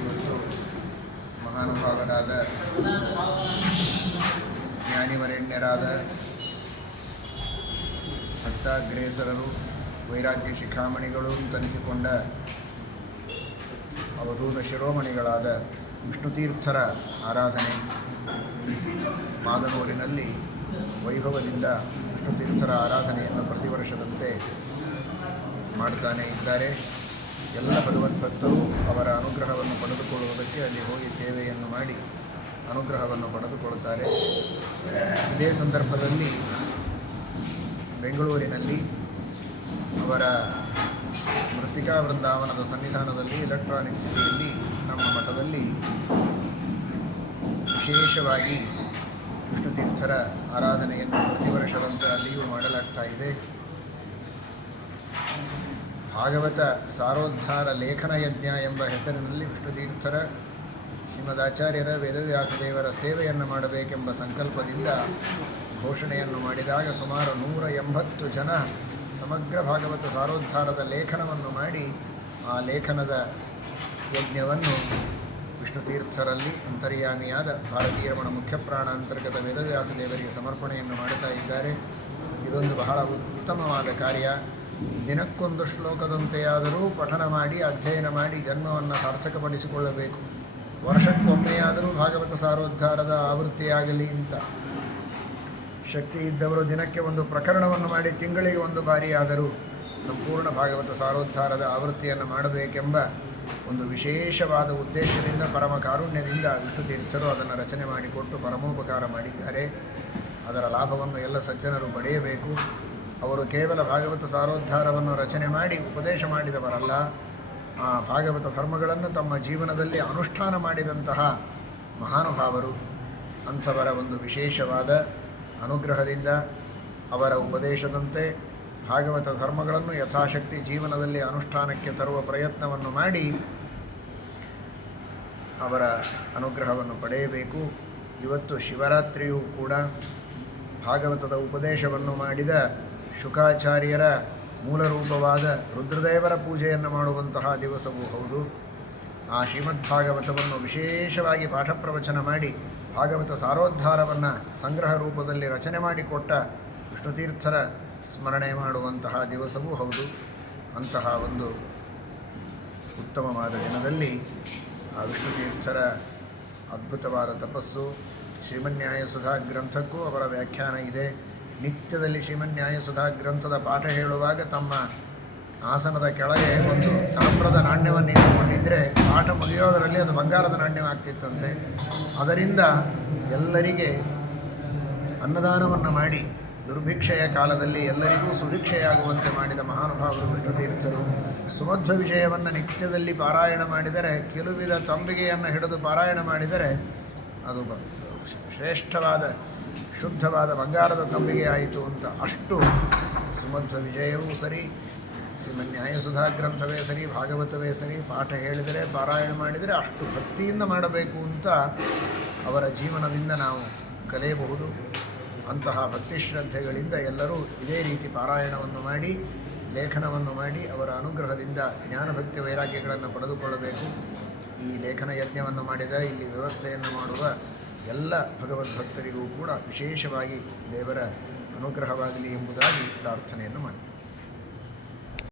ಇವತ್ತು ಮಹಾನುಭಾವರಾದ ಜ್ಞಾನಿವರೆಣ್ಯರಾದ ಭಕ್ತಾಗ್ರೇಸರರು ವೈರಾಗ್ಯ ಶಿಖಾಮಣಿಗಳು ಅಂತನಿಸಿಕೊಂಡ ಅವಧೂತ ಶಿರೋಮಣಿಗಳಾದ ವಿಷ್ಣುತೀರ್ಥರ ಆರಾಧನೆ ಮಾದನೂರಿನಲ್ಲಿ ವೈಭವದಿಂದ ವಿಷ್ಣುತೀರ್ಥರ ಆರಾಧನೆಯನ್ನು ಪ್ರತಿ ವರ್ಷದಂತೆ ಮಾಡ್ತಾನೇ ಇದ್ದಾರೆ. ಎಲ್ಲ ಭಗವದ್ಭಕ್ತರು ಅವರ ಅನುಗ್ರಹವನ್ನು ಪಡೆದುಕೊಳ್ಳುವುದಕ್ಕೆ ಅಲ್ಲಿ ಹೋಗಿ ಸೇವೆಯನ್ನು ಮಾಡಿ ಅನುಗ್ರಹವನ್ನು ಪಡೆದುಕೊಳ್ಳುತ್ತಾರೆ. ಇದೇ ಸಂದರ್ಭದಲ್ಲಿ ಬೆಂಗಳೂರಿನಲ್ಲಿ ಅವರ ಮೃತ್ತಿಕಾ ವೃಂದಾವನದ ಸನ್ನಿಧಾನದಲ್ಲಿ ಎಲೆಕ್ಟ್ರಾನಿಕ್ ಸಿಟಿಯಲ್ಲಿ ನಮ್ಮ ಮಠದಲ್ಲಿ ವಿಶೇಷವಾಗಿ ವಿಷ್ಣುತೀರ್ಥರ ಆರಾಧನೆಯನ್ನು ಪ್ರತಿ ವರ್ಷದಂತೆ ಅಲ್ಲಿಯೂ ಮಾಡಲಾಗ್ತಾ ಇದೆ. ಭಾಗವತ ಸಾರೋದ್ಧಾರ ಲೇಖನ ಯಜ್ಞ ಎಂಬ ಹೆಸರಿನಲ್ಲಿ ವಿಷ್ಣುತೀರ್ಥರ ಶ್ರೀಮದಾಚಾರ್ಯರ ವೇದವ್ಯಾಸದೇವರ ಸೇವೆಯನ್ನು ಮಾಡಬೇಕೆಂಬ ಸಂಕಲ್ಪದಿಂದ ಘೋಷಣೆಯನ್ನು ಮಾಡಿದಾಗ ಸುಮಾರು 180 ಜನ ಸಮಗ್ರ ಭಾಗವತ ಸಾರೋದ್ಧಾರದ ಲೇಖನವನ್ನು ಮಾಡಿ ಆ ಲೇಖನದ ಯಜ್ಞವನ್ನು ವಿಷ್ಣುತೀರ್ಥರಲ್ಲಿ ಅಂತರ್ಯಾಮಿಯಾದ ಭಾರತೀಯ ರಮಣ ಮುಖ್ಯ ಪ್ರಾಣ ಅಂತರ್ಗತ ವೇದವ್ಯಾಸದೇವರಿಗೆ ಸಮರ್ಪಣೆಯನ್ನು ಮಾಡುತ್ತಾ ಇದ್ದಾರೆ. ಇದೊಂದು ಬಹಳ ಉತ್ತಮವಾದ ಕಾರ್ಯ. ದಿನಕ್ಕೊಂದು ಶ್ಲೋಕದಂತೆಯಾದರೂ ಪಠನ ಮಾಡಿ ಅಧ್ಯಯನ ಮಾಡಿ ಜನ್ಮವನ್ನು ಸಾರ್ಥಕಪಡಿಸಿಕೊಳ್ಳಬೇಕು. ವರ್ಷಕ್ಕೊಮ್ಮೆಯಾದರೂ ಭಾಗವತ ಸಾರೋದ್ಧಾರದ ಆವೃತ್ತಿಯಾಗಲಿ ಅಂತ ಶಕ್ತಿ ಇದ್ದವರು ದಿನಕ್ಕೆ ಒಂದು ಪ್ರಕರಣವನ್ನು ಮಾಡಿ ತಿಂಗಳಿಗೆ ಒಂದು ಬಾರಿಯಾದರೂ ಸಂಪೂರ್ಣ ಭಾಗವತ ಸಾರೋದ್ಧಾರದ ಆವೃತ್ತಿಯನ್ನು ಮಾಡಬೇಕೆಂಬ ಒಂದು ವಿಶೇಷವಾದ ಉದ್ದೇಶದಿಂದ ಪರಮ ಕಾರುಣ್ಯದಿಂದ ವಿಷ್ಣುತೀರ್ಥರು ಅದನ್ನು ರಚನೆ ಮಾಡಿಕೊಟ್ಟು ಪರಮೋಪಕಾರ ಮಾಡಿದ್ದಾರೆ. ಅದರ ಲಾಭವನ್ನು ಎಲ್ಲ ಸಜ್ಜನರು ಪಡೆಯಬೇಕು. ಅವರು ಕೇವಲ ಭಾಗವತ ಸಾರೋದ್ಧಾರವನ್ನು ರಚನೆ ಮಾಡಿ ಉಪದೇಶ ಮಾಡಿದವರಲ್ಲ, ಆ ಭಾಗವತ ಧರ್ಮಗಳನ್ನು ತಮ್ಮ ಜೀವನದಲ್ಲಿ ಅನುಷ್ಠಾನ ಮಾಡಿದಂತಹ ಮಹಾನುಭಾವರು. ಅಂಥವರ ಒಂದು ವಿಶೇಷವಾದ ಅನುಗ್ರಹದಿಂದ ಅವರ ಉಪದೇಶದಂತೆ ಭಾಗವತ ಧರ್ಮಗಳನ್ನು ಯಥಾಶಕ್ತಿ ಜೀವನದಲ್ಲಿ ಅನುಷ್ಠಾನಕ್ಕೆ ತರುವ ಪ್ರಯತ್ನವನ್ನು ಮಾಡಿ ಅವರ ಅನುಗ್ರಹವನ್ನು ಪಡೆಯಬೇಕು. ಇವತ್ತು ಶಿವರಾತ್ರಿಯೂ ಕೂಡ ಭಾಗವತದ ಉಪದೇಶವನ್ನು ಮಾಡಿದ ಶುಕಾಚಾರ್ಯರ ಮೂಲರೂಪವಾದ ರುದ್ರದೇವರ ಪೂಜೆಯನ್ನು ಮಾಡುವಂತಹ ದಿವಸವೂ ಹೌದು. ಆ ಶ್ರೀಮದ್ಭಾಗವತವನ್ನು ವಿಶೇಷವಾಗಿ ಪಾಠ ಪ್ರವಚನ ಮಾಡಿ ಭಾಗವತ ಸಾರೋದ್ಧಾರವನ್ನು ಸಂಗ್ರಹ ರೂಪದಲ್ಲಿ ರಚನೆ ಮಾಡಿಕೊಟ್ಟ ವಿಷ್ಣುತೀರ್ಥರ ಸ್ಮರಣೆ ಮಾಡುವಂತಹ ದಿವಸವೂ ಹೌದು. ಅಂತಹ ಒಂದು ಉತ್ತಮವಾದ ದಿನದಲ್ಲಿ ಆ ವಿಷ್ಣುತೀರ್ಥರ ಅದ್ಭುತವಾದ ತಪಸ್ಸು. ಶ್ರೀಮನ್ಯಾಯಸುಧಾ ಗ್ರಂಥಕ್ಕೂ ಅವರ ವ್ಯಾಖ್ಯಾನ ಇದೆ. ನಿತ್ಯದಲ್ಲಿ ಶ್ರೀಮನ್ಯಾಯಸುಧಾ ಗ್ರಂಥದ ಪಾಠ ಹೇಳುವಾಗ ತಮ್ಮ ಆಸನದ ಕೆಳಗೆ ಒಂದು ತಾಮ್ರದ ನಾಣ್ಯವನ್ನು ಇಟ್ಟುಕೊಂಡಿದ್ದರೆ ಪಾಠ ಮುಗಿಯೋದರಲ್ಲಿ ಅದು ಬಂಗಾರದ ನಾಣ್ಯವಾಗ್ತಿತ್ತಂತೆ. ಅದರಿಂದ ಎಲ್ಲರಿಗೆ ಅನ್ನದಾನವನ್ನು ಮಾಡಿ ದುರ್ಭಿಕ್ಷೆಯ ಕಾಲದಲ್ಲಿ ಎಲ್ಲರಿಗೂ ಸುಭಿಕ್ಷೆಯಾಗುವಂತೆ ಮಾಡಿದ ಮಹಾನುಭಾವರು ವಿಷ್ಣುತೀರ್ಥರು. ಸುಮಧ್ವ ವಿಷಯವನ್ನು ನಿತ್ಯದಲ್ಲಿ ಪಾರಾಯಣ ಮಾಡಿದರೆ, ಕೆಲವಿದ ತಂಬಿಗೆಯನ್ನು ಹಿಡಿದು ಪಾರಾಯಣ ಮಾಡಿದರೆ ಅದು ಶ್ರೇಷ್ಠವಾದ ಶುದ್ಧವಾದ ಬಂಗಾರದ ತಂಬಿಗೆ ಆಯಿತು ಅಂತ. ಅಷ್ಟು ಸುಮಧ್ವ ವಿಜಯವೂ ಸರಿ, ಶ್ರೀಮನ್ಯಾಯಸುಧಾ ಗ್ರಂಥವೇ ಸರಿ, ಭಾಗವತವೇ ಸರಿ, ಪಾಠ ಹೇಳಿದರೆ ಪಾರಾಯಣ ಮಾಡಿದರೆ ಅಷ್ಟು ಭಕ್ತಿಯಿಂದ ಮಾಡಬೇಕು ಅಂತ ಅವರ ಜೀವನದಿಂದ ನಾವು ಕಲಿಯಬಹುದು. ಅಂತಹ ಭಕ್ತಿಶ್ರದ್ಧೆಗಳಿಂದ ಎಲ್ಲರೂ ಇದೇ ರೀತಿ ಪಾರಾಯಣವನ್ನು ಮಾಡಿ ಲೇಖನವನ್ನು ಮಾಡಿ ಅವರ ಅನುಗ್ರಹದಿಂದ ಜ್ಞಾನಭಕ್ತಿ ವೈರಾಗ್ಯಗಳನ್ನು ಪಡೆದುಕೊಳ್ಳಬೇಕು. ಈ ಲೇಖನ ಯಜ್ಞವನ್ನು ಮಾಡಿದ ಇಲ್ಲಿ ವ್ಯವಸ್ಥೆಯನ್ನು ಮಾಡುವ ಎಲ್ಲ ಭಗವದ್ಭಕ್ತರಿಗೂ ಕೂಡ ವಿಶೇಷವಾಗಿ ದೇವರ ಅನುಗ್ರಹವಾಗಲಿ ಎಂಬುದಾಗಿ ಪ್ರಾರ್ಥನೆಯನ್ನು ಮಾಡ್ತೀನಿ.